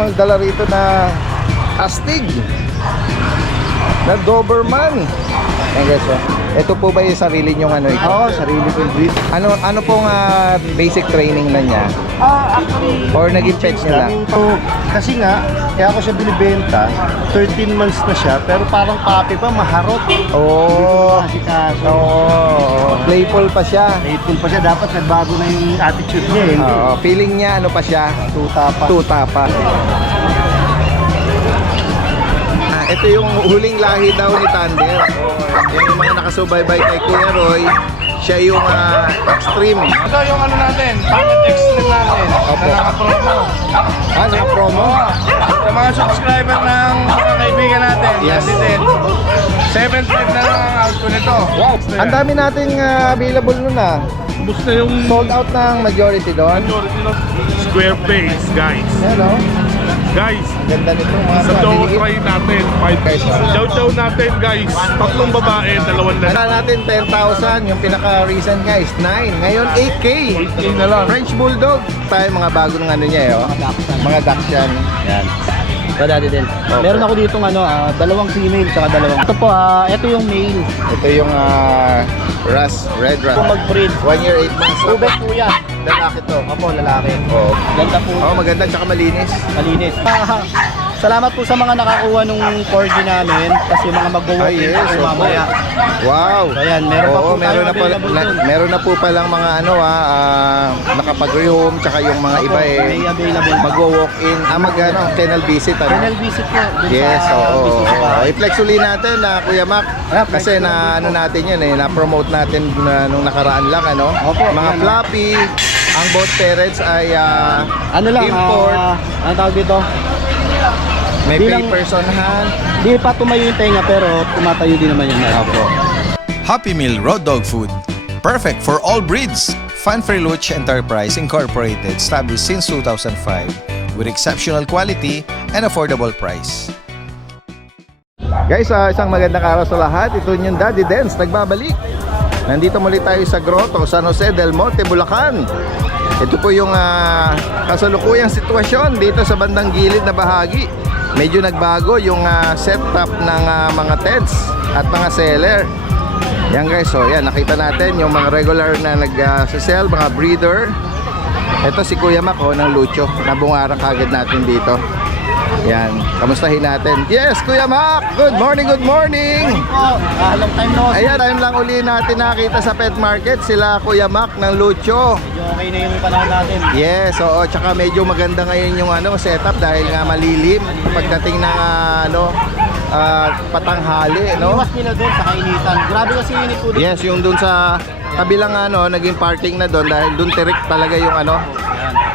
tayong dala rito na astig na Doberman. Ayan guys, oh. Ito po ba yung sarili nyong ano ito? Oo, sarili kong breed. Ano pong basic training na niya? Actually, Or naging pet niya lang? So, kasi nga, kaya ako siya binibenta, 13 months na siya, pero parang puppy pa, maharot. Oh, Kasi kaso, playful pa siya. playful pa siya, dapat nagbago na yung attitude niya eh. Oo, feeling niya ano pa siya? Tuta pa. Tuta pa. Ito yung huling lahi daw ni Thunder. Yan yung mga nakasubaybay kay Kuya Roy. Siya yung extreme. Ito yung ano natin, packet extreme natin. Opo. Na naka-promo. Naka-promo? Sa mga subscriber ng mga kaibigan natin, Yes. yan din. 7.5 na lang ang out ko nito. Wow! Ang dami nating available nun Gusto yung Sold out ng majority doon. square face, guys. Hello. Guys, Ang ganda nito mga sa Dow maliit. try natin, 5. Chow-chow natin, guys. 3 babae, 2 lalaki. Kaya natin 10,000. Yung pinaka-recent nga is 9. Ngayon 8K. 8K na lang. French Bulldog. Tayo mga bago ng ano niya Mga Dachshund. Yan. Ito dati din. Meron ako dito dalawang female tsaka dalawang. Ito po, ito yung male. Ito yung Red Ras. Kung mag-breed. 1 year 8 months. Ubek po yan. Lalaki to. Opo, lalaki. Oo. Ganda po. Maganda tsaka malinis. Malinis. Salamat po sa mga nakakuha nung corgi namin kasi yung mga mag-walk in po mamaya. Wow. So, ayan, meron pa po meron na tayong available dun. meron na po palang mga nakapag-rehome tsaka yung mga iba May available. mag-walk in, kennel visit Kennel visit po. Dun Yes, sa oo. visit sa bahay. I-flex uli natin Kuya Mac. Kasi na natin yan na-promote natin nung nakaraan lang Opo, mga yan, floppy, ang both parents ay Ano lang, import. ang tawag dito? May bilang- papers on hand. Di pa tumayo yung tenga pero tumatayo din naman yun. Opo. Happy Meal Road Dog Food. Perfect for all breeds. Fun Freluch Enterprise Incorporated, established since 2005 with exceptional quality and affordable price. Guys, isang magandang araw sa lahat. Ito yung Daddy Dens, nagbabalik. Nandito muli tayo sa Grotto, San Jose del Monte, Bulacan. Ito po yung kasalukuyang sitwasyon dito sa bandang gilid na bahagi. Medyo nagbago yung setup ng mga tents at mga seller. Yan guys, yan nakita natin yung mga regular na nag-sell, mga breeder. Ito si Kuya Mac ng Lucho, nabungara kagad natin dito. Yan, kamustahin natin. Yes, Kuya Mac! Good morning, good morning! Long time no. Ayan, time lang uli natin nakita sa pet market sila Kuya Mac ng Lucho. Medyo okay na yung panahon natin. Yes, oo, tsaka medyo maganda ngayon yung setup dahil nga malilim pagdating ng patanghali, Iwas nila doon sa kainitan. Grabe kasi yung init po doon. Yes, yung dun sa kabilang naging parking na doon dahil dun tirik talaga yung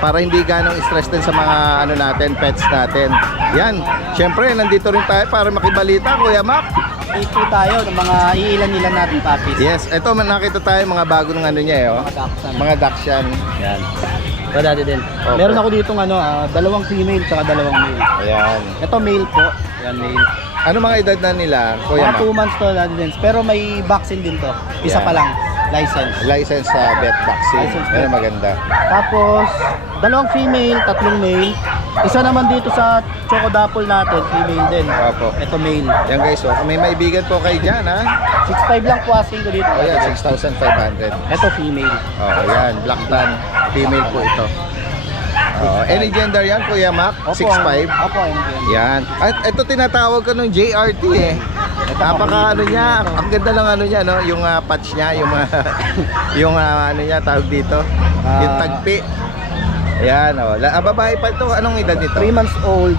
para hindi ganong stress din sa mga natin, pets natin. Yan, syempre nandito rin tayo para makibalita, Kuya Mac. Wait po tayo ng mga iilan-ilan natin puppies. Yes, eto nakita tayo mga bago ng niya Mga Dachshund. mga Dachshund. Yan. Ito dati din. Okay. Meron ako dito dalawang female tsaka dalawang male. Ayan. Ito male po. Yan male. Ano mga edad na nila, Kuya Mga Mac? 2 months to dati din. Pero may vaccine din to. Isa Yan. pa lang. License. License sa vet vaccine. License Pero vet. maganda. Tapos, dalawang female, 3 male. Isa naman dito sa Choco Dapple natin, female din. Opo. Ito male. Yan guys, kung may maibigan po kayo dyan, 6'5 lang po asking ko dito. Ayan, 6,500. Ito female. Yan, black tan. Female po ito. Any gender yan, Kuya Mac? 6'5"? Opo, Yan. At ito tinatawag ko ng JRT Napaka niya, ang ganda ng niya, yung patch niya, yung yung niya tawag dito, yung tagpi. Ayan, babae pa ito. Anong edad nito? 3 months old.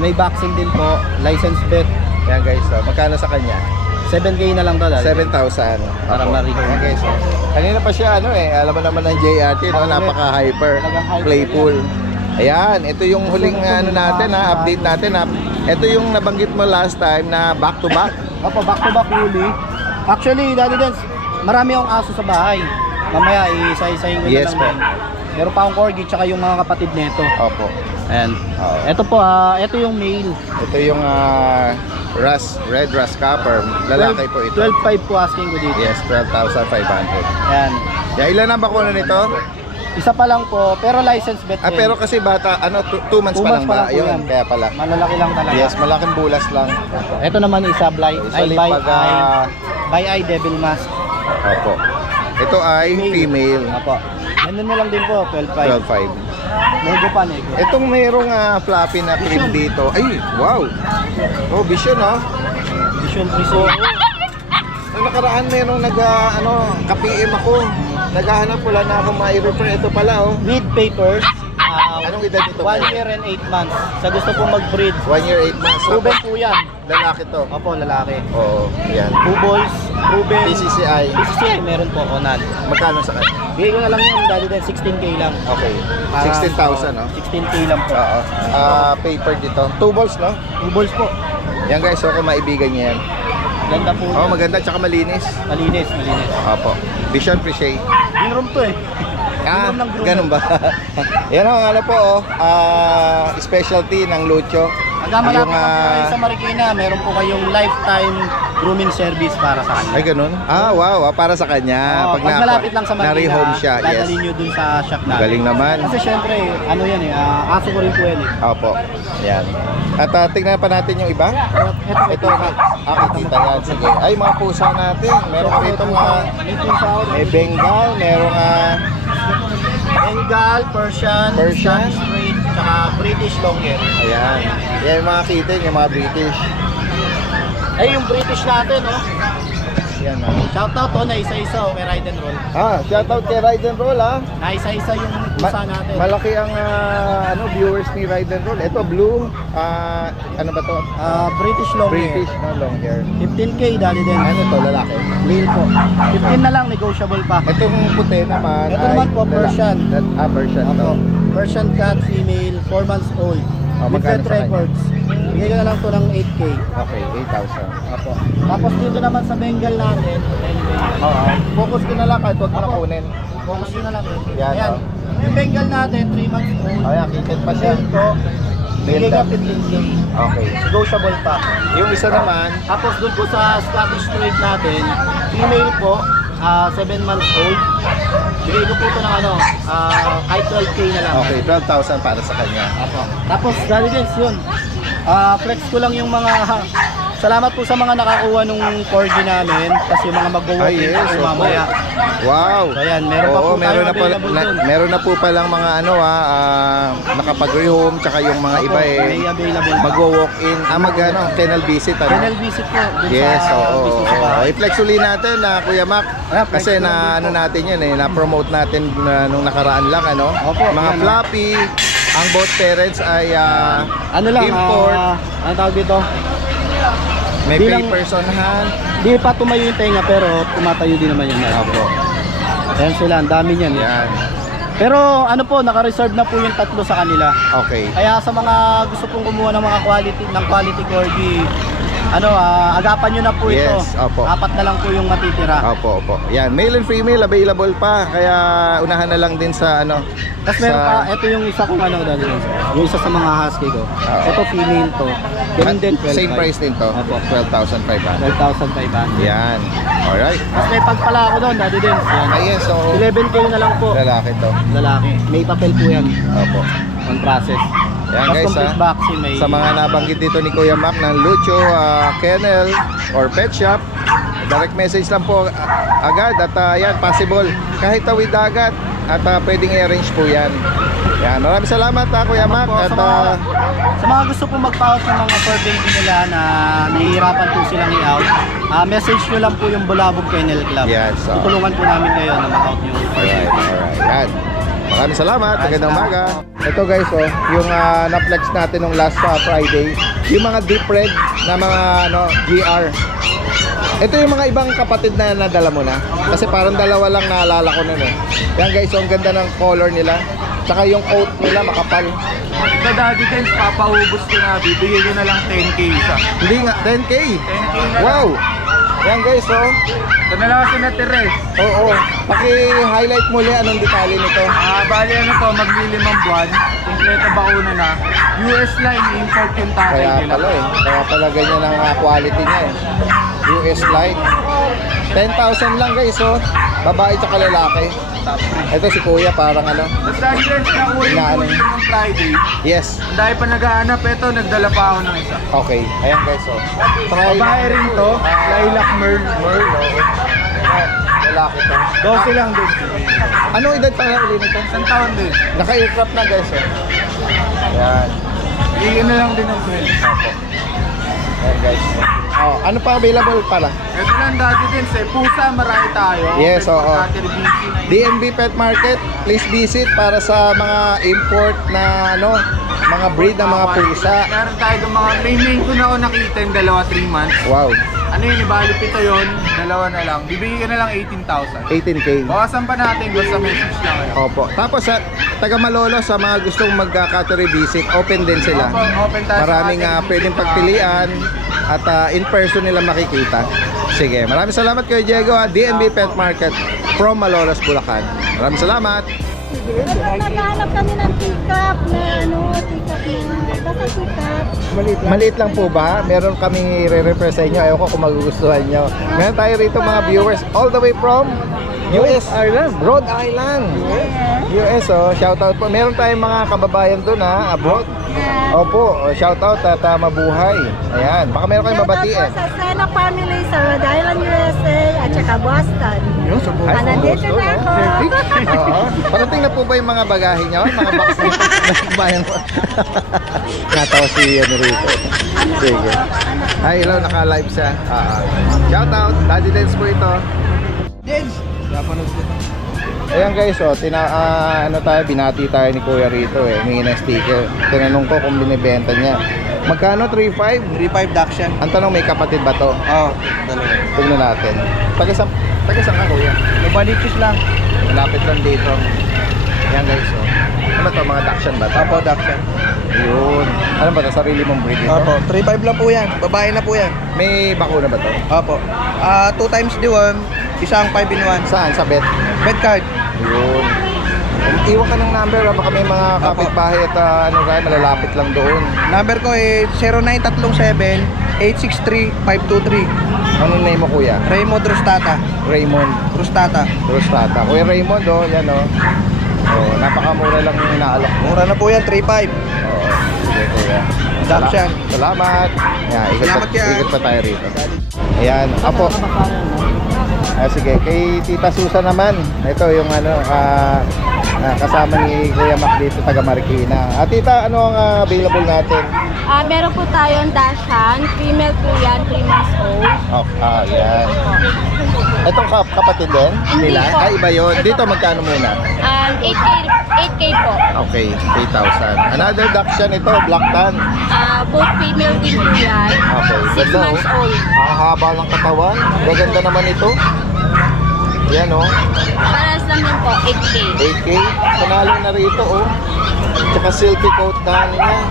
May vaccine din po. License vet. Yan guys, magkano sa kanya? 7K na lang to dahil. 7,000. Para ma-record. Yan guys, kanina pa siya alam mo naman ng JRT, napaka-hyper, Talagang hyper playful. Ayan, ito yung huling natin, update natin. Ito yung nabanggit mo last time na back to back. Opo, back to back huli. Actually, Daddy Dance, marami akong aso sa bahay. Mamaya, isa-isahin ko na Yes lang po. din. Meron pa akong corgi, tsaka yung mga kapatid nito. Opo. Ayan. Oo. Ito po, ito yung male. Ito yung Red Ras Copper. Lalaki po ito. 12.5 po asking ko dito. Yes, 12,500. Ayan. Ilan ang bakuna nito? Isa pa lang po, pero license bet din. Pero kasi bata, 2 months 2 pa lang months pa ba? lang po Ayun, yan. kaya pala. Malalaki lang talaga. Yes, malaking bulas lang. Ito naman isa, Isa lipaga- by eye devil mask. Opo. Ito ay female. Apo. Ganun na lang din po, 12.5. 12.5. Nego pa, nego. Itong mayroong fluffy na cream Vision. dito. Ay, wow. Oh, Vision, oh. Vision Prison. Nung nakaraan merong ka-PM ako. Naghahanap pala na ako mai-refer. Ito pala, oh. With papers. Anong edad nito? 1 year and 8 months. Sa gusto pong mag-breed. 1 year, 8 months. Proven po yan. Lalaki to. Opo, lalaki. Oo, yan. Bubols, proven. PCCI. PCCI, meron po, Onan. Magkano sa kanya? Bigay ko na lang yun, dati din, 16K lang. Okay. Para- 16,000, no? 16K lang po. Oo. Paper dito. 2 balls, no? Bubols po. Yan guys, so kung maibigan niya yan. Ganda po. Oh, yan. maganda, tsaka malinis. Malinis, malinis. Opo. Vision Appreciate. Green room to eh. Ah, Green room ng groom. ganun ba? Yan ang po, specialty ng Lucho. Hanggang malapit Yung, na po kayo sa Marikina, meron po kayong lifetime grooming service para sa kanya. Ay, ganun? Wow, para sa kanya. Pag malapit lang sa Marikina, nare-home siya, yes. dadalhin nyo dun sa shop natin. Galing naman. Kasi syempre, ano yan eh, aso ko rin po yan eh. Opo. Yan. At tingnan pa natin yung iba. Ito na. Kita yan. Sige. Ay, mga pusa natin. Meron ka rito mga may Bengal, merong Bengal, Persian, Persian? Straight, tsaka British Longhair. ayan. Yan yung mga kitten, yung mga British. Ay, yung British natin, oh. Yan. Shoutout to na isa-isa, oh, kay Ride and Roll. Shoutout kay Ride and Roll, Na isa-isa yung pusa natin. Malaki ang viewers ni Ride and Roll. Ito blue, ano ba to? British Longhair. British na long hair. 15K, dali din. Ano to, lalaki? Male po. 15 na lang, negotiable pa. Itong puti naman. Ito naman po, Persian. Persian to. Opo. Persian cat, female, 4 months old. With magkano vet sa kanya? records. Bigay ko na lang to ng 8K. Okay, 8,000. Opo. Tapos dito naman sa Bengal natin, Oo. Focus ko na lang kahit huwag mo na kunin. focus nyo na lang. Yan, Ayan. oh. Yung Bengal natin, 3 months old. Ayan, kitten pa siya. Ito, bigay ka 15K. Okay. Negotiable pa. Yung isa naman, Tapos doon po sa Scottish Straight natin, female po, 7 months old. Bigay ko po ito ng kahit 12K na lang. okay, 12,000 para sa kanya. Apo. Tapos, dali din, yun. Flex ko lang yung mga... Salamat po sa mga nakakuha nung corgi namin. Kasi yung mga mag-walk-in po opo. mamaya. Wow. So, ayan, meron pa po meron tayong na pa, available dun. meron na po palang mga nakapag-rehome tsaka yung mga iba May available pa. mag-walk-in, kennel visit Kennel visit po. Dun Yes, sa oo. gusto sa bahay. I-flex uli natin Kuya Mac. Flex Kasi ko lang din po. natin yan na-promote natin nung nakaraan lang Opo, mga yan, floppy. Ang both parents ay Ano lang, import. ano tawag dito? May bilang- papers on hand. Di pa tumayo yung tenga pero tumatayo din naman yung nasa. Opo. Ayan sila, ang dami niyan. Yan. Pero ano po, naka-reserve na po yung 3 sa kanila. Okay. Kaya sa mga gusto pong kumuha ng mga quality corgi, agapan nyo na po ito. Yes, opo. 4 na lang po yung matitira. Opo. Yan, male and female available pa. Kaya unahan na lang din sa Tapos meron pa, ito yung isa kong dali din. Yung isa sa mga husky ko. Ito female to. Ganun din, 12,500. Same price din to. Opo. 12,500. 12,500. Yan. Alright. Tapos may pagpala ako doon, dali din. Yan. Yes, so 11K na lang po. lalaki to. Lalaki. May papel po yan. Opo. On process. Yan Tapos guys complete vaccine may... sa mga nabanggit dito ni Kuya Mac ng Lucho Kennel or Pet Shop, direct message lang po agad at yan, possible kahit tawid dagat at pwedeng i-arrange po yan. Yan, maraming salamat Kuya Mac Po, at sa mga gusto pong mag-out ng mga fur baby nila na nahihirapan po silang i-out, message nyo lang po yung Bulabog Kennel Club. Yes, Tutulungan po namin kayo na mag-out yung fur baby. alright. Yan. Maraming salamat. Magandang umaga. Ito guys, yung na-flex natin nung last Friday, yung mga deep red na mga GR. Ito yung mga ibang kapatid na nadala mo na. Kasi parang dalawa lang naalala ko nun Yan guys, ang ganda ng color nila. Tsaka yung coat nila makapal. Sa Daddy Dance, papaubos ko na. Bibigyan ko na lang 10K isa. Hindi nga, 10K. 10K na lang. Wow. Yan guys, Ito na lang ako natira eh. Oo. Paki-highlight muli anong detalye nito. Bali maglilimang buwan. Kompleto bakuna na. US line, import yung tatay Kaya nila. pala Kaya pala ganyan ang quality niya US light. 10,000 lang guys, oh. Babae tsaka lalaki. Ito si kuya, parang ano. Tapos dahil guys, nakuha Inaano yung yun? ng Friday. Yes. Dahil pa naghahanap, ito, nagdala pa ako ng isa. Okay. Ayan guys, oh. Babae rin to, Lilac Merl. Merl, oh. Lalaki to. 12 lang din. Anong edad pala ulit nito? Isang taon din. Naka-aircraft na guys, oh. Ayan. Bigyan na lang din ng 12. Ayan guys. Oh, ano pa available pala? Ito lang dati din, pusa, marami tayo. Yes, oo. Pagka-television. DNB Pet Market, please visit para sa mga import na ano, mga breed ng mga pusa. Meron tayo ng mga, may main ko na ako nakita yung dalawa 3 months. Wow, Ano yun, ibali pito yun, dalawa na lang. Bibigyan ka na lang 18,000. 18K. Bawasan pa natin, basta message lang kayo. Opo. Tapos sa taga Malolo, sa mga gustong magka-cattery visit, open din sila. Opo, open tayo sa Maraming ating pwedeng visit, pagpilian at in person nila makikita. Sige, maraming salamat kay Diego, DNB Pet Market from Malolos, Bulacan. Maraming salamat. Naghahanap kami ng teacup na basta teacup. Maliit lang po ba? Meron kaming i-refer sa inyo. Ayaw ko kung magugustuhan nyo. Meron tayo rito mga viewers all the way from US Island. Rhode Island. US, oh. Shoutout po. Meron tayong mga kababayan doon, ha, abroad. Opo, shoutout at mabuhay. Ayan. Baka meron kayong babatiin. Shoutout po sa Sena family sa Rhode Island, USA at saka Boston. Ay, Nandito na ako. Oo. Parating na po ba yung mga bagahe nyo? Mga box na bayan mo. Natawa si ano rito. Sige. Ay, hello, naka-live siya. Shoutout, Daddy Dance po ito. Ayan guys, oh, ano tayo, binati tayo ni Kuya rito eh, humingi ng sticker. Tinanong ko kung binibenta niya. Magkano? 3.5? 3.5 Dakshan. Ang tanong, may kapatid ba to? Oo, dalawa. Tignan natin. Taga-saan ka, Kuya? Nabalitis lang. Malapit lang dito. Ayan guys, oh. Ano to, mga Dachshund ba to? Opo, Dakshan. Yun. Ano ba to, sarili mong breed ito? Opo, 3.5 lang po yan. Babae na po yan. May bakuna ba to? Opo. 2 times deworm, isang 5-in-1. Saan? Sa vet? Bed card. Yun. Iwan ka ng number, baka may mga kapitbahay at ano kaya, malalapit lang doon. Number ko eh 0937-863-523. Anong name mo, Kuya? Raymond Rustata. Raymond Rustata. Rostata. Kuya Raymond, oh, yan oh. Oh, napakamura lang yung inaalok mo. Mura na po yan, 3.5. Oh, sige, Kuya. Dachshund. Salamat. Yan, Salamat yan. ikot pa tayo rito. Ayan, apo. Sige, kay Tita Susan naman. Ito yung ano, kasama ni Kuya Mac dito, taga Marikina. Tita, ano ang available natin? Meron po tayong Dachshund. Female po yan, 3 months old. Yan. Itong kapatid din? Hindi Nila? po. Iba yun. Dito magkano muna? 8K po. Okay, 8,000. Another Dachshund ito, Black Tan. Both female din po yan. Okay, 6 ganda, months oh. old. Ang haba ng katawan. Gaganda naman ito. Yan oh. Paras lang din po, 8K. 8K. Panalo na rito oh. Tsaka silky coat na ano niya.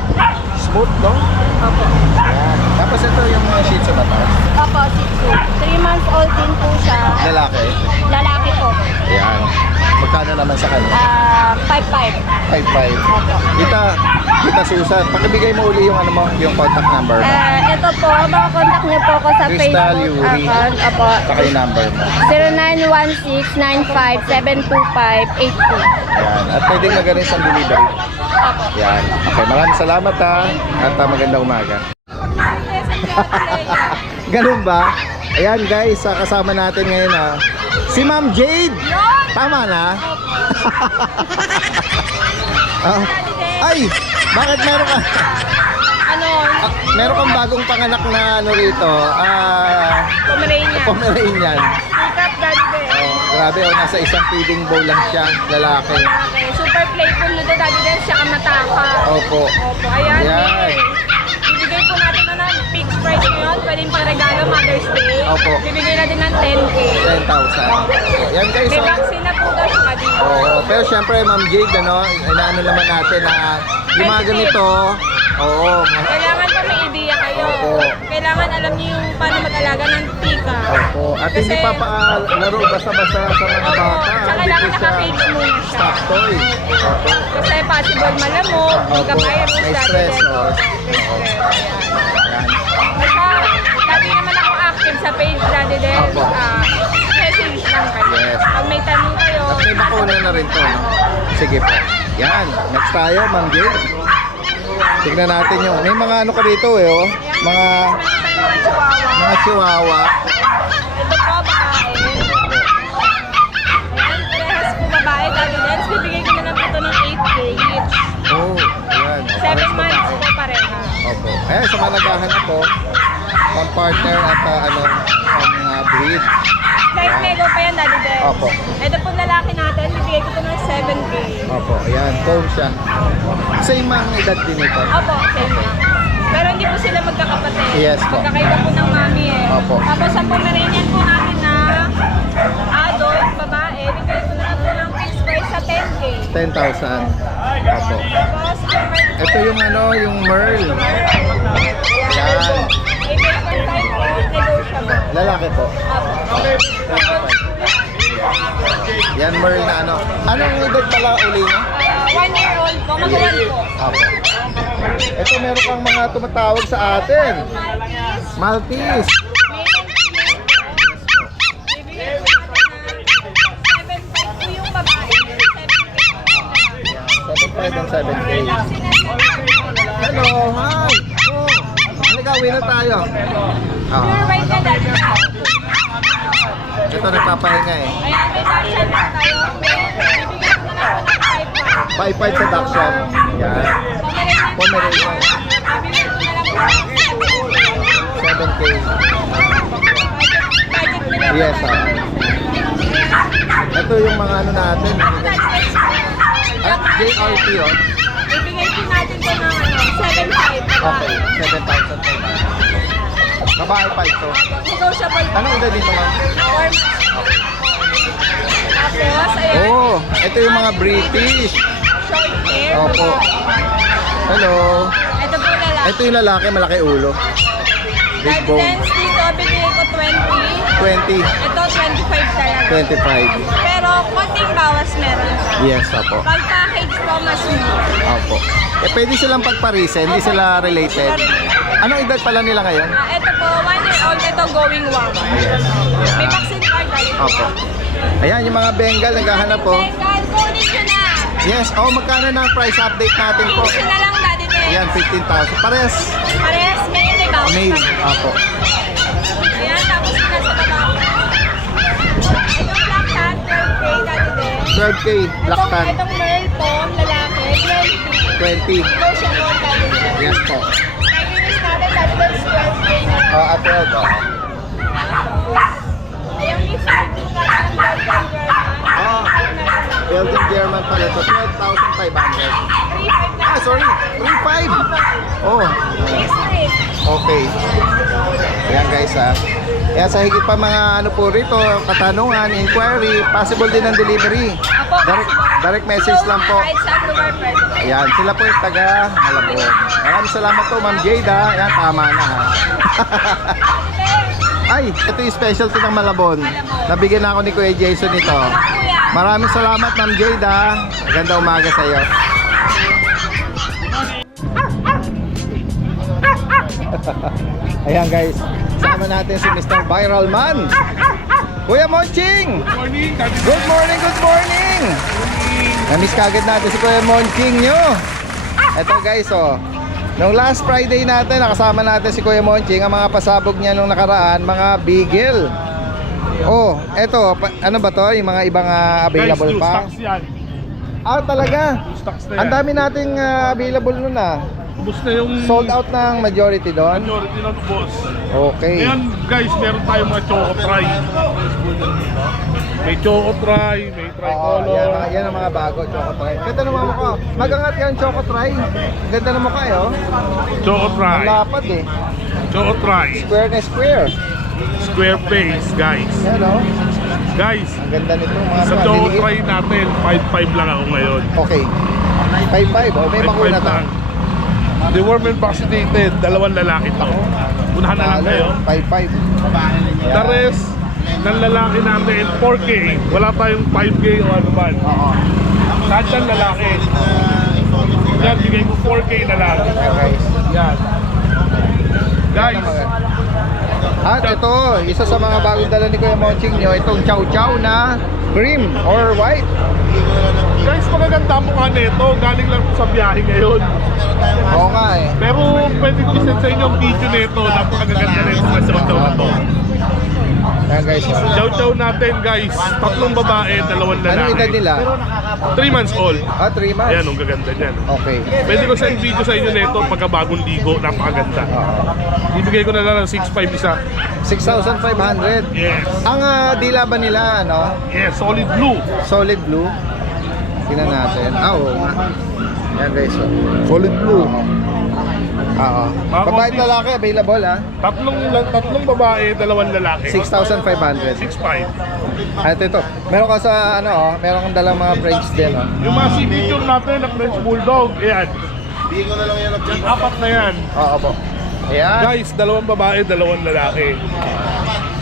Smooth, no? Opo. Yan. Tapos ito yung mga Shih Tzu ba to? Opo, Shih Tzu. 3 months old din po siya. Lalaki. Lalaki po. Yan. Magkano naman sa kanya? 5'5". 5'5". Kita Susan, pakibigay mo uli yung ano mo, yung contact number mo. Ito po, makakontakt niyo po ako sa Crystal Facebook Yuri. account. Opo. Saka yung number mo. 0916-95-725-82. Yan. At pwedeng magaling sa delivery. Opo. Yan. Okay, maraming salamat ha. At magandang umaga. Ganun ba? Ayan guys, kasama natin ngayon si Ma'am Jade. Tama na? Ay, bakit meron ka? Meron kang bagong panganak na ano rito? Pomeranian. Pomeranian. Pickup daddy bear. Grabe, nasa isang feeding bowl lang siya, lalaki. Okay, super playful na daddy bear, siya mataka. Opo. Opo, ayan. Ayan. Bibigay po natin na ng fixed price ngayon. Pwedeng pang regalo Mother's Day. Opo. Bibigay natin ng 10K. 10,000. Yan guys, May vaccine na po daw siya dito. Oo, pero syempre Ma'am Jade, inaano naman natin na yung mga ganito, Oo. Kailangan po may idea kayo. Opo. Kailangan alam niyo yung paano mag-alaga ng pika. Opo. At hindi Kasi- pa laro basta-basta sa mga Opo. bata. Tsaka Hindi kailangan po siya naka-cage muna siya. stock toy. Opo. Kasi possible malamog, magka-virus, May dati stress, din. oh. May stress, Yan. Basta, lagi naman ako active sa page dati din. Opo. Message lang kayo. Yes. Pag may tanong kayo, At may bakuna na rin to, no? Sige po. Yan. Next tayo, Ma'am Jade. Tignan natin yung, may mga ano ka dito eh, oh. Mga mga chihuahua. chihuahua. Ito po, babae. Ayan, parehas po babae. Dati din, bibigay ko na lang ito ng 8K each. Oh, yan. 7 months po pareha. Opo. Ayan, sa mga naghahanap po, pang partner at pang breed. Life Lego pa yan, Daddy Des. Opo. Ito po lalaki natin, bibigay ko ito ng 7K. Opo, ayan. Comb siya. Same ang edad din ito. Opo, same lang. Pero hindi po sila magkakapatid. Yes po. Magkakaiba po ng mami eh. Opo. Tapos ang Pomeranian po natin na adult, babae, bibigay ko na lang ito ng fixed price sa 10K. 10,000. Opo. Tapos ang Merl Ito yung ano, yung Merl. Yan. 8.5 po, negotiable. Lalaki po. Opo. Tapos, Yan Merl na ano. Anong edad pala uli niya? 1 year old po, mag-1 po. Opo. Ito meron kang mga tumatawag sa atin. Maltese. Maltese. Bibigay ko natin ng 7.5 po yung babae. 7K. 7.5 and 7K. Hello, hi. Oh, halika, uwi na tayo. Pure Ah, white na dati. ito nagpapahinga eh. Ayan, may version na tayo. Bibigyan ko na lang ng 5.5. 5.5 sa duck shop. Yan. Pomeranian. Bibigyan ko na lang po. 7K. Budget nila po Yes, natin. Ito yung mga ano natin. At JRT oh. Bibigay po natin ko ng 7.5. Okay, 7,000 po. Babae pa ito. Negotiable po. Anong edad dito ma'am? Tapos, ayan. Oh, ito yung mga British. Short hair. Opo. Hello. Ito po lalaki. Ito yung lalaki, malaki ulo. Big Daddy bone. Dance dito, bibigay ko 20. 20, Ito, 25 talaga. 25. Pero konting bawas meron. Yes, opo. Pag package po, mas more. Opo. Eh, pwede silang pagparisa, hindi sila related. Anong edad pala nila ngayon? Ito po, 1 year old. Ito, going 1. May vaccine card tayo. Opo. Ayan, yung mga Bengal, naghahanap po. Bengal, kunin nyo na. Yes, oh, magkano na ang price update natin po? 15 na lang, Daddy Des. Ayan, 15,000. Pares, Pares, may bawas. mail. Opo. Ayan, tapos na sa baba. Itong black tan, 12K, Daddy Des. 12K, black tan. Itong Merl po, lalaki, 20. 20. Negotiable, Daddy Des. Yes po. Nag-finish natin, Daddy Des, 12K na lang. Oh, at 12, oh. Ayun, yung side po natin ng Belgian German. Oh, Belgian German pala ito, 12,500. 3.5 na. Ah, sorry, 3.5. Oh, Fixed rate. okay. Ayan guys ha. Kaya sa higit pa mga ano po rito, katanungan, inquiry, possible din ang delivery. Apo, Direct message lang po. Kahit sa lugar pwede. Ayan, sila po yung taga Malabon. Maraming salamat po Ma'am Jada. Ayan, tama na ha. Ay, ito yung specialty ng Malabon. Nabigyan na ako ni Kuya Jason nito. Maraming salamat Ma'am Jada. Maganda umaga sa iyo. Ayan guys, sama natin si Mr. Viral Man. Kuya Monching! Morning, Daddy. Good morning, good morning! Namiss kagad natin si Kuya Monching nyo. Ito guys oh, nung last Friday natin, nakasama natin si Kuya Monching. Ang mga pasabog niya nung nakaraan, mga beagle. Oh, eto, ano ba to? Yung mga ibang available Guys, pa? stocks yan. Ah, talaga? Stocks na yan. Ang dami nating available nun ah. Ubus na yung Sold out ng majority doon? majority ng boss. Okay. Ngayon, guys, meron tayong mga choco try. May choco try, may Oo, tricolor. yan ang mga bago, Choco Try. Ganda naman mukha. Magangat yan, Choco Try. Ganda ng mukha eh, oh. Choco Ang try. lapad eh. Choco try. Square na square. Square face, guys. Yan, oh. Guys, Ang ganda nito, mga sa ano, choco liliit. try natin, 5.5 lang ako ngayon. Okay. 5.5, oh. May bakuna 5.5 to. lang. Deworm and vaccinated, 2 lalaki pa. Unahan na lang kayo. 5-5. The rest ng lalaki natin, 4K. Wala tayong 5K o ano man. Lahat yan lalaki. Yan, bigay ko 4K na lang. Guys. Yan. Guys, At ito, isa sa mga bagong dala ni Kuya Monching nyo, itong chow chow na cream or white. guys, magaganda ang mukha nito. Galing lang po sa biyahe ngayon. Oo nga eh. Pero pwede ko isend sa inyo ang video nito. Napakaganda nito sa chow-chow na to. Ayan guys. Chow-chow natin guys, 3 babae, 2 Anong lalaki. edad nila? 3 months old. 3 months? Ayan, ang gaganda niyan. Okay. Pwede ko send video sa inyo nito pagka bagong ligo, napakaganda. Ibigay ko na lang ng 6.5 isa. 6,500. Yes. Ang dila ba nila, ano? Yes, solid blue. Solid blue. Tingnan natin. Oo nga. Ayan guys. Solid blue. Oo. Babae at lalaki available ha. 3 babae, 2 lalaki. 6,500. 6.5. At ito, meron ka sa ano, meron kang dalang mga French din, oh. Yung mga signature natin na French Bulldog, ayan. Yan, 4 na yan. Oo po. Ayan. Guys, 2 babae, 2 lalaki.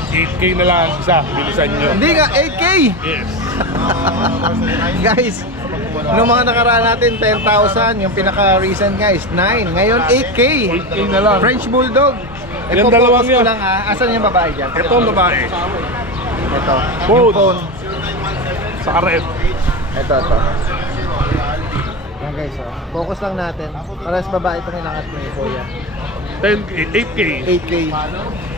8K na lang isa, bilisan nyo. Hindi nga, 8K! Yes. Guys, nung mga nakaraan natin, 10,000. Yung pinaka-recent guys, 9. Ngayon, 8K. 8K na lang. French Bulldog. Yung dalawang focus ko yun. lang ha. Asan yung babae dyan? Ito ang babae. Ito. Phone. Yung phone. Sa karet. Ito. Yan guys, oh. Focus lang natin. Parehas babae itong inangat mo ni Kuya. 10K, 8K. 8K.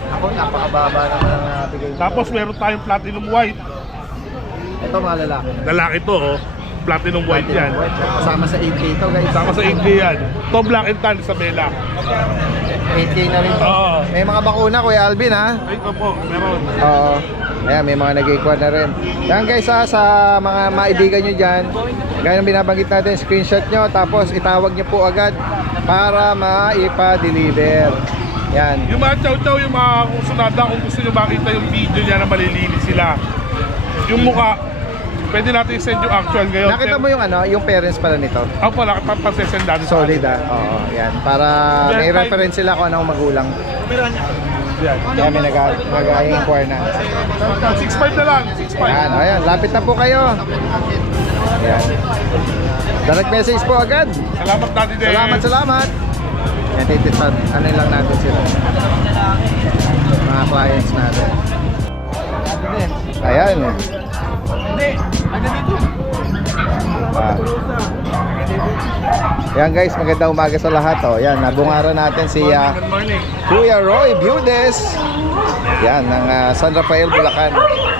Ako, napakababa naman ang nabigay mo. Tapos meron tayong platinum white. Ito mga lalaki. Lalaki to, oh. Platinum white yan. Kasama sa 8K ito guys. Sama sa 8K yan. To black and tan, Isabela. 8K na rin to. Oo. May mga bakuna Kuya Alvin ha. Ito po, meron. Oo. Ayan, may mga nag-equal na rin. Yan guys ha, sa mga maibigan nyo dyan, gaya ng binabanggit natin, screenshot nyo, tapos itawag nyo po agad para maipa-deliver. Yan. Yung mga chow-chow, yung mga kusunada, kung gusto nyo makita yung video niya na malilinis sila. Yung mukha, pwede natin i-send yung actual ngayon. Nakita mo yung ano, yung parents pala nito? Ako pala, pasesend natin sa Solid ah. Oo, yan. Para may reference sila kung anong magulang. Yan. Kaya may nag-i-inquire na. 6.5 na lang, 6.5. Yan, ayan. Lapit na po kayo. Yan. Direct message po agad. Salamat natin din. Salamat. Yan, titisad. Ano lang natin sila. Mga clients natin. Ayan. Ah. Yan guys, magandang umaga sa lahat. Oh. Yan, nabungaran natin si Good morning. Kuya Roy Budes. Yan, ng San Rafael, Bulacan.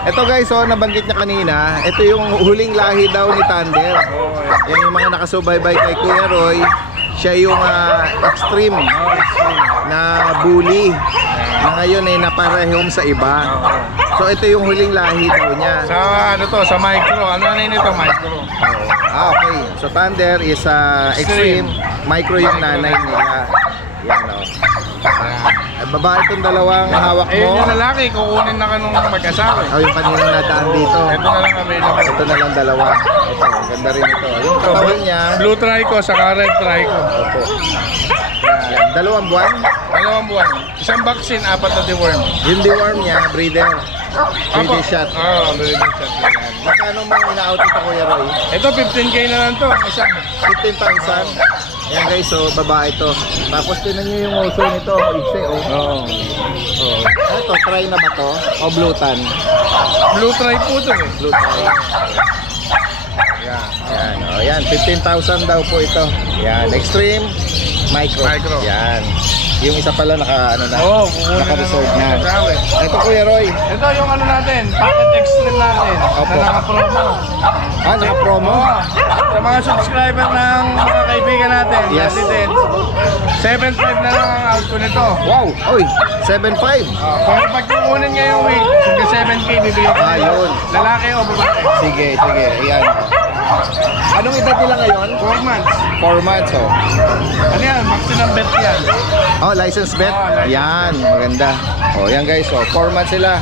Ito guys, oh, nabanggit niya kanina, ito yung huling lahi daw ni Thunder. Yan yung mga nakasubaybay kay Kuya Roy. Siya yung extreme na bully na ngayon ay naparehom sa iba. So ito yung huling lahi daw niya. Sa ano to, sa micro. Ano na yun ito, micro? Okay. So Thunder is extreme. Micro yung nanay nila. Yan o. Babae itong dalawang hawak Eh, mo. yung lalaki, kukunin na ka nung mag-asawa. O yung kaninang nadaan dito. Ito na lang available. Ito na lang dalawa. Ito, ganda rin ito. Yung katawan niya. Blue trico, saka red trico. Opo. Yan. 2 buwan. 2 buwan. Isang vaccine, 4 na deworm. Yung deworm niya, breeder. Breeder shot. Oo, breeder shot na yan. Magkano mo ina-out ito, Kuya Roy? Ito, 15K na lang to. Isang 15,000. Yan guys, so babae to. Tapos tinan nyo yung uso nito, ikse oh. Oo. Ito, try na ba to? O blue tan? Blue tri po to eh. Blue tan. Yan, oh, yan, 15,000 daw po ito. Yan, extreme micro. Micro. Yan. Yung isa pala naka ano na. Oo, kukunin na naka-reserve na. mag-asawa. Ito Kuya Roy. Ito yung ano natin, packet extreme natin. Opo. Na naka-promo. Naka-promo. Oo. Sa mga subscriber ng mga kaibigan natin, Yes. natin, 7.5 na lang ang out ko nito. Wow, oy, 7.5. Kung pagkukunin ngayong week, hanggang 7K bibigyan ko. Ayun. Lalaki o babae? Sige, ayan. Anong edad nila ngayon? 4 months. 4 months, oh. Ano yan? Maximum bet yan. Oh, license bet? Oh, license. Yan, maganda. Oh, yan guys, oh. 4 months sila.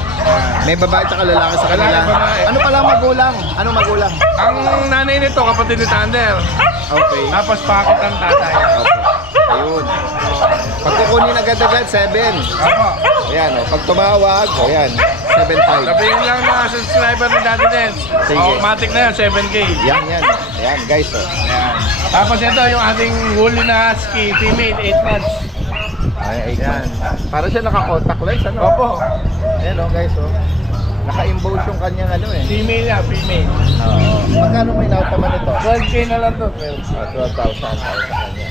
May babae at lalaki sa kanila. Lalaki, babae. Ano pala magulang? Ano magulang? Ang nanay nito, kapatid ni Thunder. Okay. Tapos pakit ang tatay. Okay. Ayun. Pag kukunin agad-agad, 7. Ayan, oh. Pag tumawag, ayan, 7.5. Sabihin lang na subscriber ni Daddy Dance. Sige. Automatic na yan, 7K. Yan. Ayan, guys, oh. Tapos ito yung ating woolly na husky, female, 8 months. Ay, yan. Para siya naka-contact lens, ano? Opo. Ayan, oh, guys, oh. Naka-embose yung kanyang ano eh. Female yan, female. Oo. Magkano may nautaman ito? 12K na lang to. 12,000 sa kanya.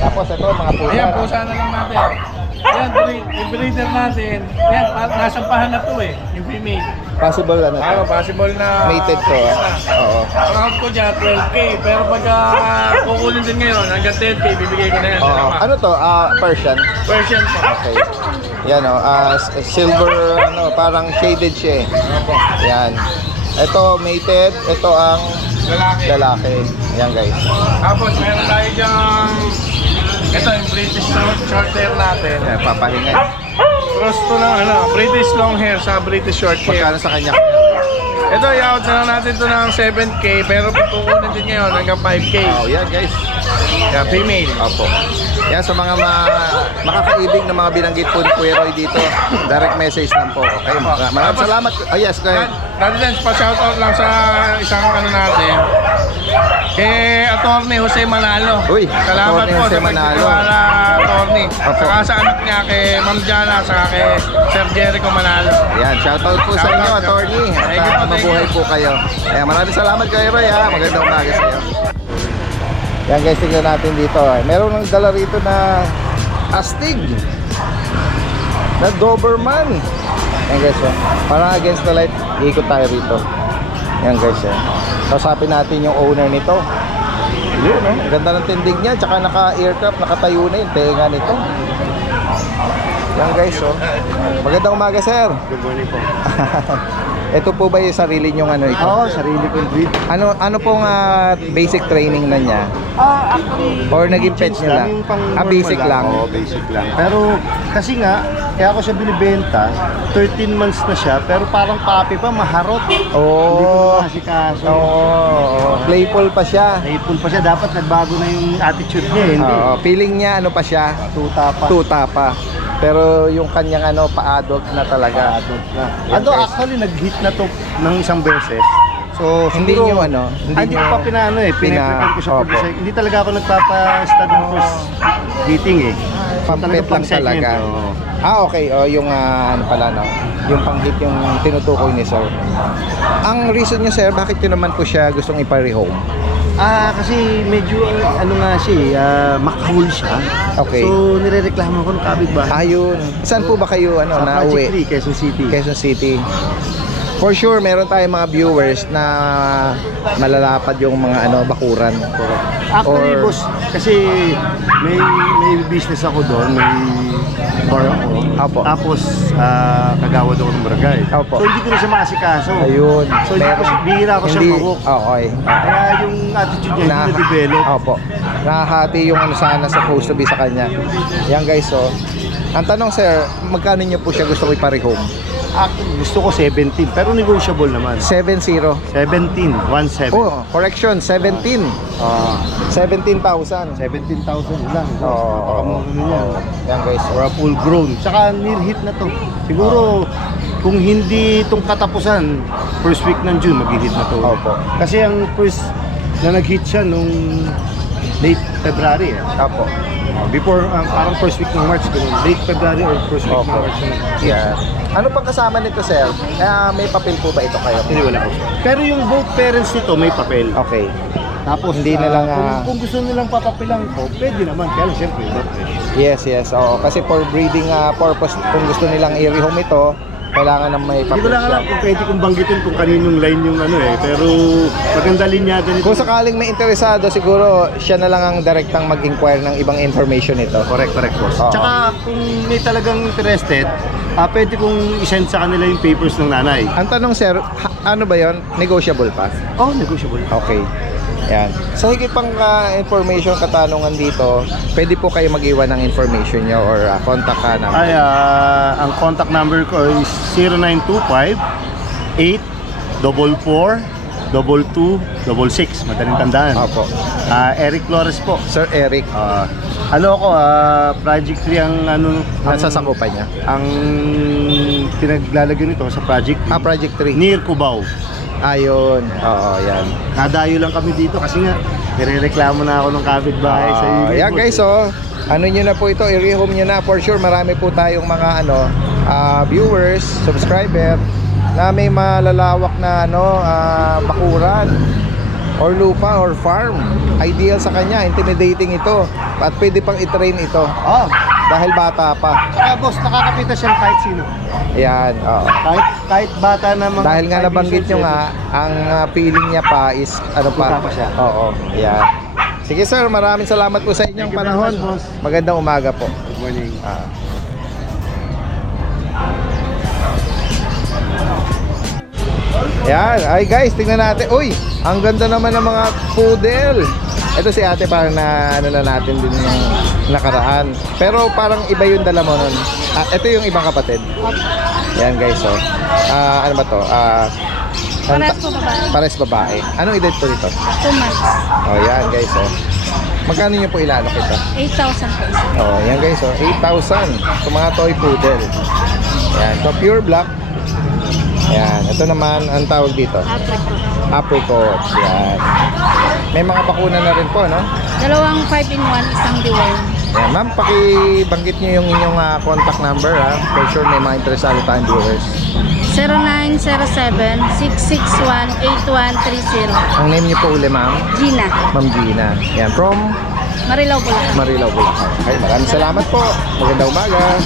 Tapos ito, mga pusa. Ayan, pusa na lang natin. Ayan, yung breeder natin. Ayan, nasampahan na to eh, yung female. Possible ano to? Possible na Mated to. Oo. Ang out ko dyan, 12K. Pero pag kukunin din ngayon, hanggang 10K, bibigay ko na yan. Oo. Ano to? Persian? Version po. Okay. Yan o. Silver, ano, parang shaded siya eh. Yan. Ito, mated. Ito ang lalaki. Yan, guys. Tapos meron tayo dyan, ito yung British short hair natin. Yan, papahingay. Cross to ng British long hair sa British short hair. Pagkano sa kanya? Ito, i-out na lang natin to ng 7K, pero pagkukunin din ngayon hanggang 5K. Oh, yan, guys. Yeah, female. Opo. Yan sa mga makakaibig na mga binanggit po ni Kuya Roy dito. Direct message lang po. Okay, maraming salamat. Oh, yes, go ahead. Daddy Dance, pa-shoutout lang sa isang natin. Kay Attorney Jose Manalo. Uy, salamat Attorney po Jose sa Manalo. pagtitiwala, Attorney. Opo. Saka sa anak niya, kay Ma'am Jana, saka kay Sir Jericho Manalo. Yan, shoutout po sa inyo, Shoutout. attorney. Thank you At po, thank mabuhay you. po kayo. Kaya maraming salamat Kuya Roy ha. Magandang umaga sa iyo. Yan guys, tingnan natin dito. Meron nang dala rito na astig na Doberman. Yan guys, parang against the light, iikot tayo rito. Yan guys, kausapin natin yung owner nito. Yun, ganda ng tindig niya. Tsaka naka-aircraft, nakatayo na yung tenga nito. Yan guys, magandang umaga sir. Good morning po. Ito po ba yung sarili nyong ano ito? Oo, sarili kong breed. Ano pong basic training na niya? Actually, Or naging pet niya lang? yung pang Basic lang. Oo, basic lang. Pero kasi nga, kaya ako siya binibenta, 13 months na siya, pero parang puppy pa, maharot. Hindi ko Oh. masikaso. Oo. Playful pa siya. Naipon pa siya, dapat nagbago na yung attitude niya, hindi. Oo. Feeling niya ano pa siya? Tuta pa. Tuta pa. Pero yung kanyang ano, pa-adult na talaga. Adult na. Yan, Ado, guys. actually, nag-hit na to ng isang beses. So, Hindi siguro- nyo ano? Hindi ko pa pinaano eh. Pinaprepare ko siya for the Opo. second. Hindi talaga ako nagpapa-study first hitting eh. Pang-pet lang second, talaga. oo. Okay. Yung ano pala, no? Yung pang-hit yung tinutukoy ni sir. Ang reason niyo sir, bakit yun naman po siya gustong ipa-rehome? Kasi medyo ano nga siya eh, makahul siya. Okay. So, nirereklamo ko ng kapitbahay. Ayun. Saan po ba kayo Sa nauwi? Project 3, Quezon City. Quezon City. For sure, meron tayong mga viewers na malalapad yung mga bakuran. Actually, Or- boss, kasi may business ako doon, may bar ako. Opo. Tapos, kagawad ako ng barangay. Opo. So, hindi ko na siya makasikaso. Ayun. So, hindi ko siya, bihira ko siya mahok. Okay. Kaya yung attitude niya hindi na-develop. Opo. Nahahati yung ano sana supposed to be sa kanya. Yan guys, ang tanong sir, magkano niyo po siya gusto ko ipa-rehome? Actually, gusto ko 17, pero negotiable naman. 7-0. 17, 1-7. Oh, correction, 17. 17,000. 17,000 lang. Oo. Napakamura na yan. Yan guys. For a full grown. Tsaka near hit na to. Siguro, kung hindi itong katapusan, first week ng June, mag-hit na to. Opo. Kasi ang first na nag-hit siya nung late February. Opo. Before, parang first week ng March. Ganun. Late February or first week ng Opo. March. Yeah. Ano pang kasama nito sir? May papel po ba ito kayo? Hindi, wala ko. Pero yung both parents nito may papel. Okay. Tapos, Hindi na lang, kung gusto nilang papapilang ko, pwede naman. Kaya lang, siyempre, Yes. Oo. Kasi for breeding purpose, kung gusto nilang i-rehome ito, kailangan ng may hindi papel ko lang alam siya. kung pwede kong banggitin kung kaninong line yung pero maganda linyada nito. Kung sakaling may interesado, siguro siya na lang ang direktang mag-inquire ng ibang information nito. Correct, boss. Oo. Tsaka kung may talagang interested, pwede kong isend sa kanila yung papers ng nanay. Ang tanong sir, ano ba yon? Negotiable pa? Oh, negotiable. Okay. Yan. Sa higit pang information, katanungan dito, pwede po kayo mag-iwan ng information nyo or contact ka na. Ay, ang contact number ko is 0925 844 2266, madaling tandaan. Opo. Eric Flores po. Sir Eric, Project 3 ang nasa sakupan niya. ang pinaglalagyan nito sa Project 3. Project 3. Near Cubao. Ayun. Oo, yan. Nadayo lang kami dito kasi nga nirereklamo na ako ng kapitbahay sa iyo. Yan guys, ano nyo na po ito, i-rehome nyo na for sure. Marami po tayong mga viewers, subscriber na may malalawak na bakuran or lupa or farm. Ideal sa kanya, intimidating ito. At pwede pang i-train ito dahil bata pa. Boss, nakakapita siya kahit sino. Ayan, oo. Kahit bata na mga Dahil nga 5 nabanggit years nyo old, nga, ang feeling niya pa is Bata pa siya. Oo, ayan. Sige sir, maraming salamat po sa inyong Thank you very panahon. much, boss. Magandang umaga po. Good morning. Yan, ay guys, tingnan natin. Uy, ang ganda naman ng mga poodle. Ito si ate parang na natin din yung nakaraan. Pero parang iba yung dala mo nun. Ito yung ibang kapatid. Yan guys, ano ba to? Parehas po babae. Pares babae. Anong edad po dito? 2 months. Oh, yan guys, Magkano nyo po ilalok ito? 8,000 po. Oh, yan guys, 8,000. Ito mga toy poodle. Yan, so pure black. Yan, ito naman ang tawag dito. Apricot. Apricot. Yan. May mga bakuna na rin po, no? Dalawang 5-in-1, isang deworm. Yan, ma'am, pakibanggit nyo yung inyong contact number, ha? For sure may mga interesado tayong viewers. 0907-661-8130. Ang name nyo po uli, ma'am? Gina. Ma'am Gina. Yan, from Marilao, Bulacan. Marilao, Bulacan. Okay, maraming salamat po. Magandang umaga.